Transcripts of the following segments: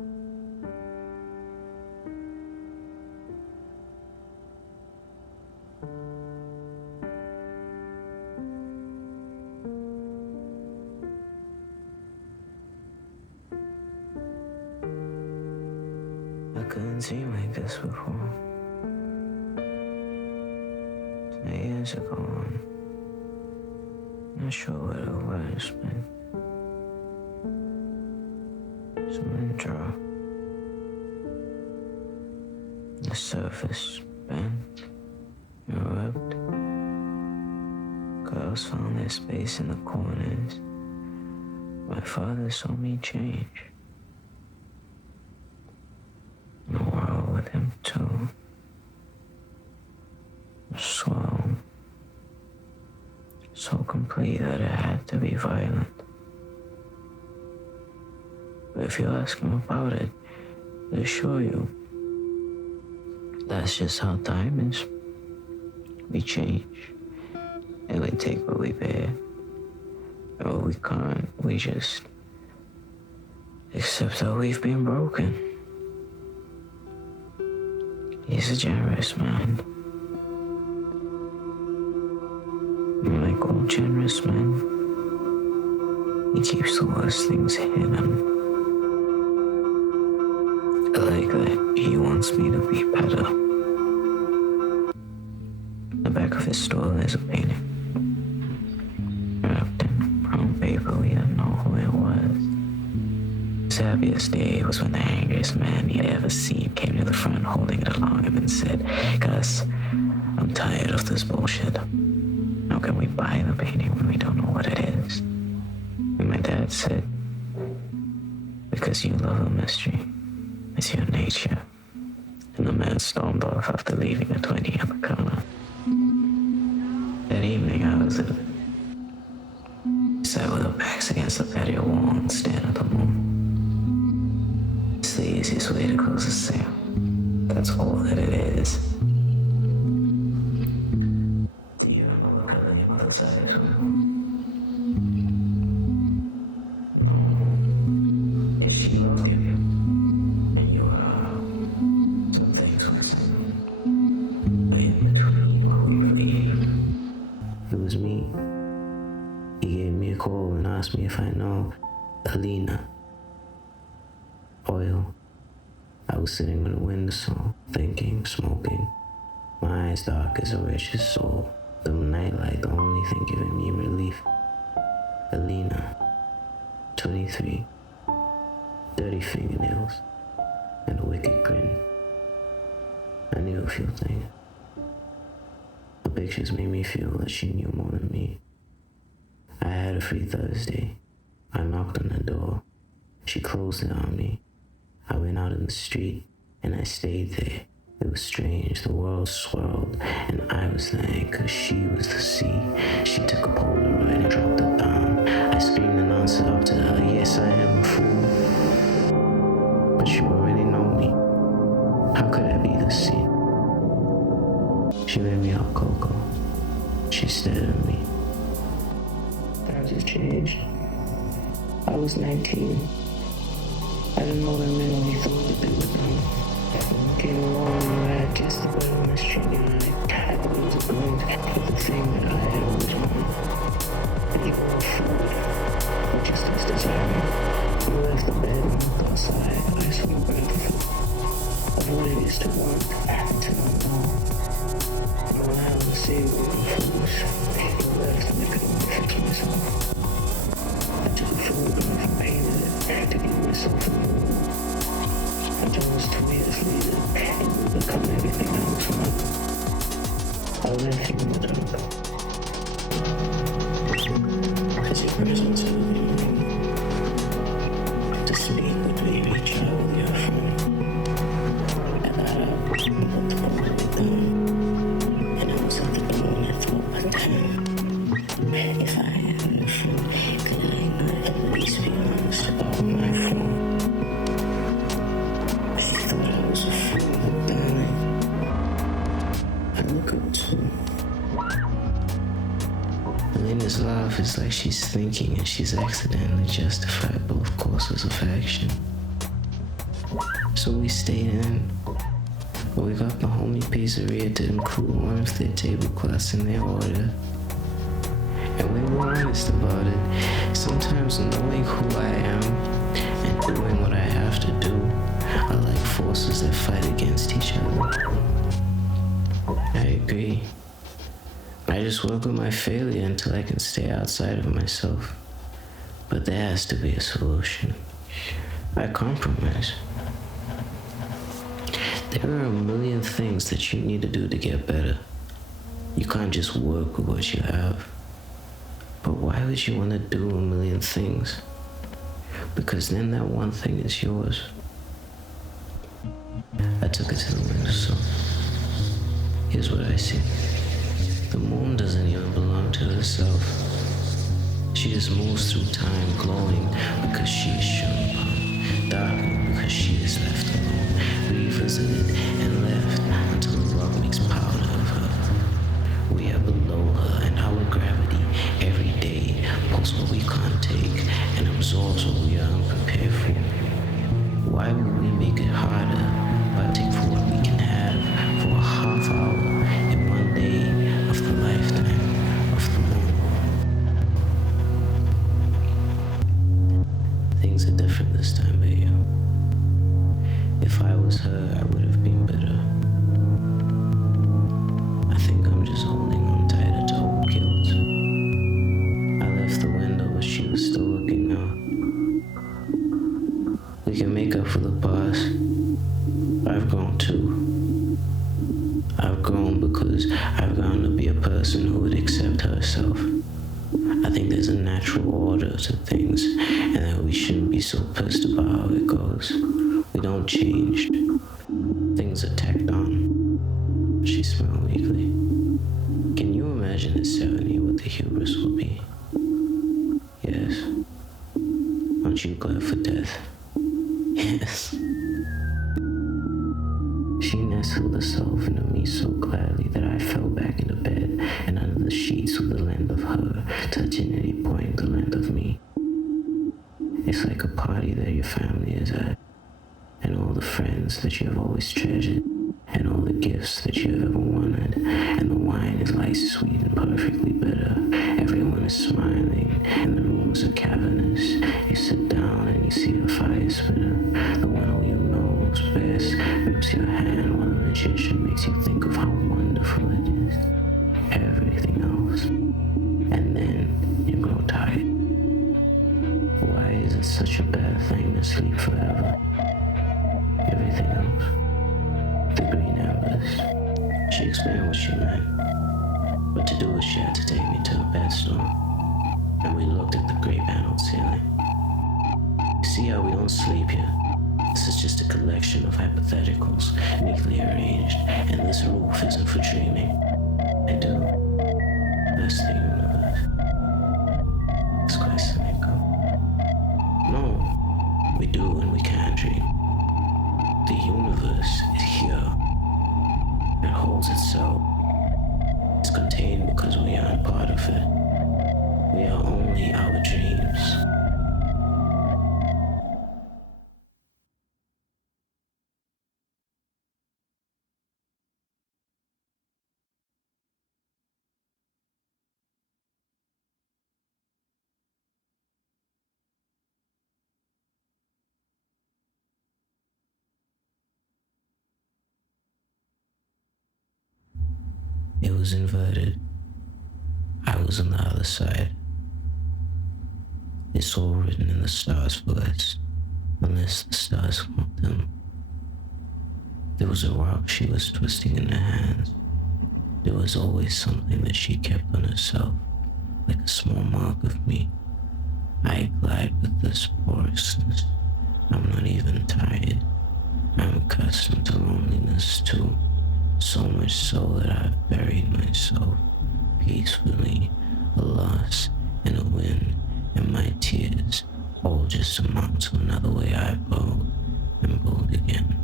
I couldn't see like this before. 10 years ago, I'm not sure what it was, but something dropped. The surface bent, erupted. Girls found their space in the corners. My father saw me change. The world with him too. Slow. So complete that it had to be violent. But if you ask him about it, he'll show you. That's just how time is. We change. And we take what we bear. And what we can't, we just accept that we've been broken. He's a generous man. And like all generous men, he keeps the worst things hidden. Like that he wants me to be better. In the back of his store there's a painting. Wrapped in brown paper, we didn't know who it was. His happiest day was when the angriest man he had ever seen came to the front holding it along him and said, "Gus, I'm tired of this bullshit. How can we buy the painting when we don't know what it is?" And my dad said, "Because you love a mystery. It's your nature." And the man stormed off after leaving a 20 on the counter. That evening I was sat with our backs against the patio wall and stared at the moon. It's the easiest way to close a sale. That's all that it is. Do you ever look at your mother's eyes? No. Did she love you? And you are. Some things were saying. But in between what we believe. It was me. He gave me a call and asked me if I know Alina. Oil. I was sitting on a windowsill, thinking, smoking. My eyes dark as a wretched soul, the nightlight the only thing giving me relief. Alina, 23, dirty fingernails, and a wicked grin. I knew a few things. The pictures made me feel that she knew more than me. I had a free Thursday. I knocked on the door. She closed it on me. I went out in the street, and I stayed there. It was strange. The world swirled, and I was the anchor. She was the sea. She took a Polaroid and dropped it down. I screamed and answered up to her, "Yes, I am a fool." But you already know me. How could I be the sea? She made me hot cocoa. She stared at me. Times have changed. I was 19. I didn't know that men only thought that they would know. Came along and I had kissed the bird on my string and I thought it was a glint of the thing that I had always wanted. And you were a fool, but just as desiring. We left the bed and walked outside, ice on the bathroom. Of what it is to want until I'm gone. And when I was saying we were foolish, I left and I could only fix myself. I took a photograph and painted it to give myself a new look. I chose 2 years later and would become everything I was not. I left you in the dark. As your presence was the room. To speak with me, my child, your friend. And I put the phone down. And I was at the door and I threw my time. If I had a friend, could I not at least be honest about my fault? She thought I was a fool, but darling, I look up to her. Elena's laugh is like she's thinking and she's accidentally justified both courses of action. so we stayed in. We got the homie pizzeria to include one of their tablecloths in their order. And we were honest about it. Sometimes knowing who I am and doing what I have to do are like forces that fight against each other. I agree. I just work with my failure until I can stay outside of myself. But there has to be a solution. I compromise. There are a million things that you need to do to get better. You can't just work with what you have. But why would you want to do a million things? Because then that one thing is yours. I took it to the windowsill. Here's what I see. The moon doesn't even belong to herself. She just moves through time, glowing because she is shone upon, darkening because she is left alone, revisited and left until the rock makes powder of her. We are below her, and our gravity every day pulls what we can't take and absorbs what we are unprepared for. Why would we make it harder by taking for what we can have for a half hour in one day of the lifetime of the moon? Things are different this time, baby. If I was her, I would have been better. I think I'm just holding on tighter to old guilt. I left the window, but she was still looking out. We can make up for the past. I've grown too. I've grown because I've grown to be a person who would accept herself. I think there's a natural order to things, and that we shouldn't be so pissed about how it goes. We don't change. Things are tacked on. She smiled weakly. Can you imagine at 70 what the hubris will be? Yes. Aren't you glad for death? Yes. She nestled herself into me so gladly that I fell back into bed and under the sheets with the length of her touching any point the length of me. It's like a party that your family is at, and all the friends that you have always treasured, and all the gifts that you have ever wanted, and the wine is like sweet and perfectly bitter. Everyone is smiling, and the rooms are cavernous. You sit down and you see a fire spitter. The one who you know knows best rips your hand while the magician makes you think of how wonderful it is. Everything else. And then you grow tired. Why is it such a bad thing to sleep forever? Everything else. The green embers. She explained what she meant. But to do it, she had to take me to a bedstone. And we looked at the gray paneled ceiling. You see how we don't sleep here? This is just a collection of hypotheticals, neatly arranged, and this roof isn't for dreaming. I do. That's the universe. It's quite cynical. No, we do and we can't dream. The universe is here. It holds itself. It's contained because we aren't part of it. We are only our dreams. It was inverted. I was on the other side. It's all written in the stars for us, unless the stars want them. There was a rock she was twisting in her hands. There was always something that she kept on herself, like a small mark of me. I glide with this porousness. I'm not even tired. I'm accustomed to loneliness too, so much so that I've buried myself peacefully, a loss and a wind, and my tears all just amount to another way I bowed and bowed again.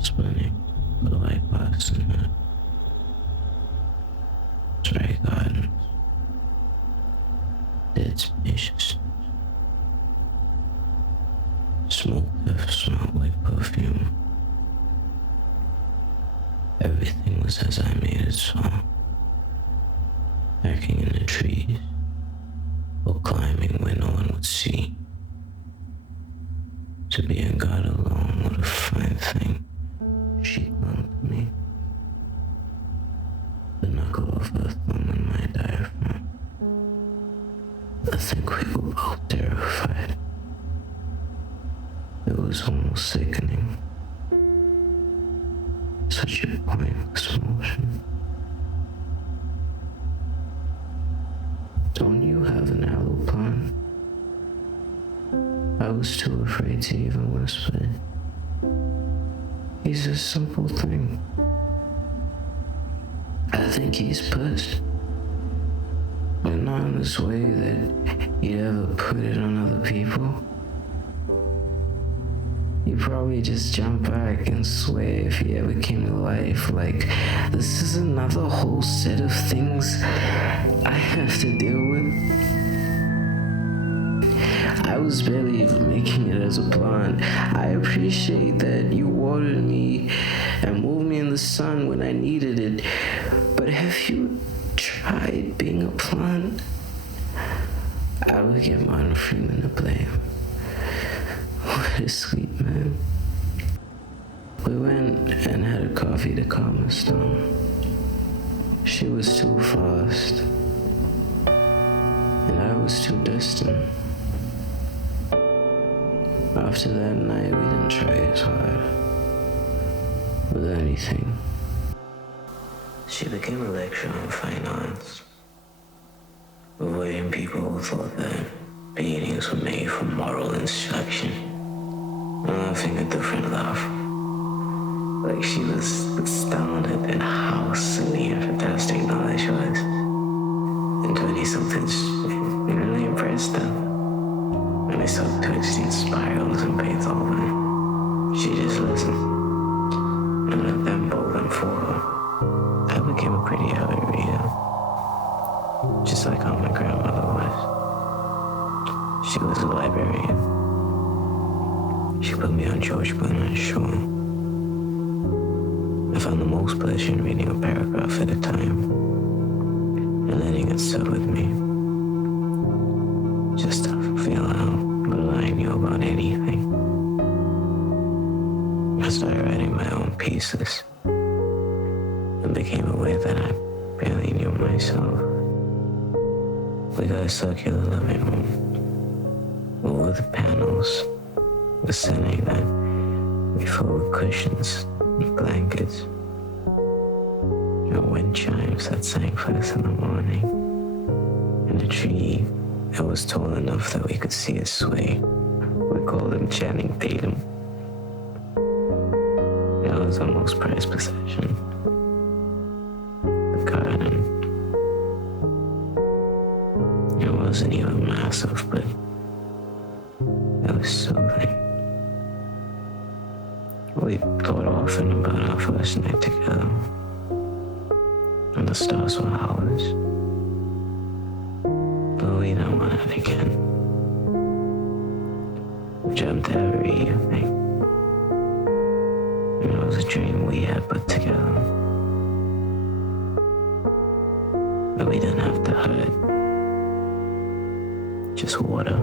Spinning for the light past in her. Dry gardens, dead spaciousness, Smoke that smelled like perfume. Everything was as I made it so. Hacking in the trees, or climbing where no one would see. To be in God alone, what a fine thing. She clung to me. The knuckle of her thumb in my diaphragm. I think we were both terrified. It was almost sickening. Such a pointless motion. Don't you have an aloe plant? I was too afraid to even whisper. He's a simple thing. I think he's pissed. But not in this way that he'd ever put it on other people. He'd probably just jump back and swear if he ever came to life, like, this is another whole set of things I have to deal with. I was barely even making it as a plant. I appreciate that you watered me and moved me in the sun when I needed it, but have you tried being a plant? I would get Martin Freeman to blame. What a sweet man. We went and had a coffee to calm us down. She was too fast, and I was too distant. After that night, we didn't try as hard with anything. She became a lecturer in fine arts, avoiding people who thought that paintings were made for moral instruction, laughing a different laugh. Like she was astounded at how silly and fantastic knowledge was. And 20-somethings really impressed them. When they saw twisting spirals and Beethoven, she just listened and let them bowl them for her. I became a pretty avid reader, just like how my grandmother was. She was a librarian. She put me on George Bernard's Shaw. I found the most pleasure in reading a paragraph at a time and letting it sit with me. Just to feel how little I knew about anything. I started writing my own pieces and became aware that I barely knew myself. We got a circular living room. All of the panels were setting that we filled with cushions and blankets. And wind chimes that sang first in the morning. And a tree that was tall enough that we could see it sway. We called him Channing Tatum. That was our most prized possession. The garden. It wasn't even massive, but it was soothing. We thought often about our first night together, and the stars were ours. But we don't want it again. We dreamt every evening, and it was a dream we had put together. But we didn't have to hurt, just water.